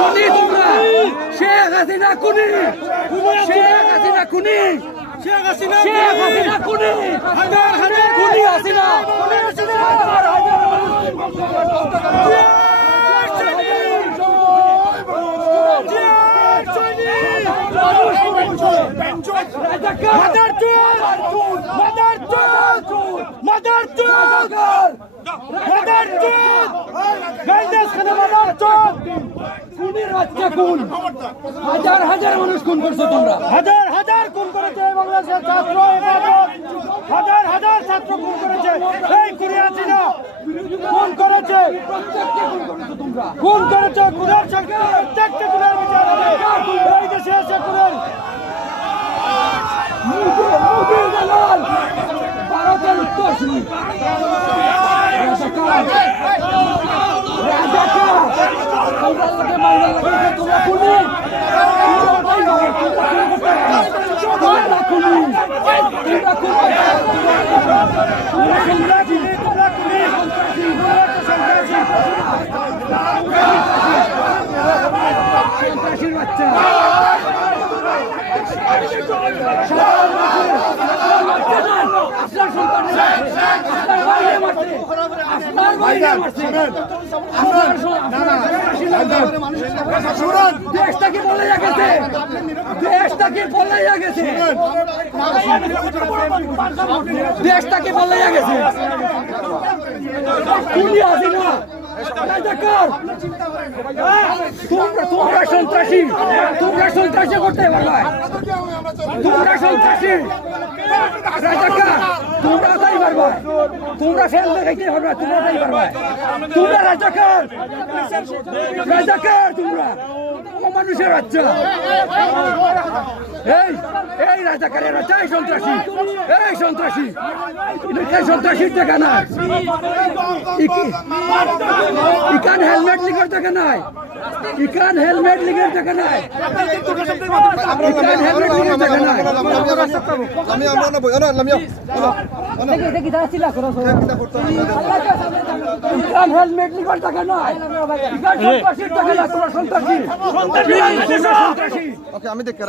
খুনি তোমরা শেখ হাসিনা খুনি শেখ হাসিনা খুনি শেখ হাসিনা খুনি হাজার হাজার খুনি হাসিনা হাজার হাজার হাজার মানুষ খুন করছো তোমরা হাজার হাজার খুন করেছে বাংলাদেশের ছাত্র হাজার হাজার ছাত্র খুন করেছে এই খুনি হাসিনা খুন করেছে খুন করেছে খুনের সরকার প্রত্যেকটা খুনের বিচার হবে এই দেশে এসে খুনের ভারতের উত্তরসূরি বাচ্চা দেশটা কি বলে গেছে দেশটা কি বলে গেছে দেশটা কি বলে গেছে খুনি হাসিনা তোমরা সন্ত্রাসী করতে পারবে তোমরা সন্ত্রাসী তোমরা তাই পারবে তোমরা ফেল দেখাইতে পারবে তোমরা তাই পারবে তোমরা রাজাকার তোমরা মানুষের বাচ্চা এই রাজাকারের বাচ্চা এই সন্ত্রাসী এই সন্ত্রাসীর জায়গা না ইকান হেলমেট লিগের জায়গা নাই ইকান হেলমেট লিগের জায়গা নাই ইকান হেলমেট লিগের জায়গা নাই ইকান হেলমেট লিগের জায়গা নাই ইকান সন্ত্রাসীর জায়গা না তোমরা সন্ত্রাসী ওকে আমি দেখে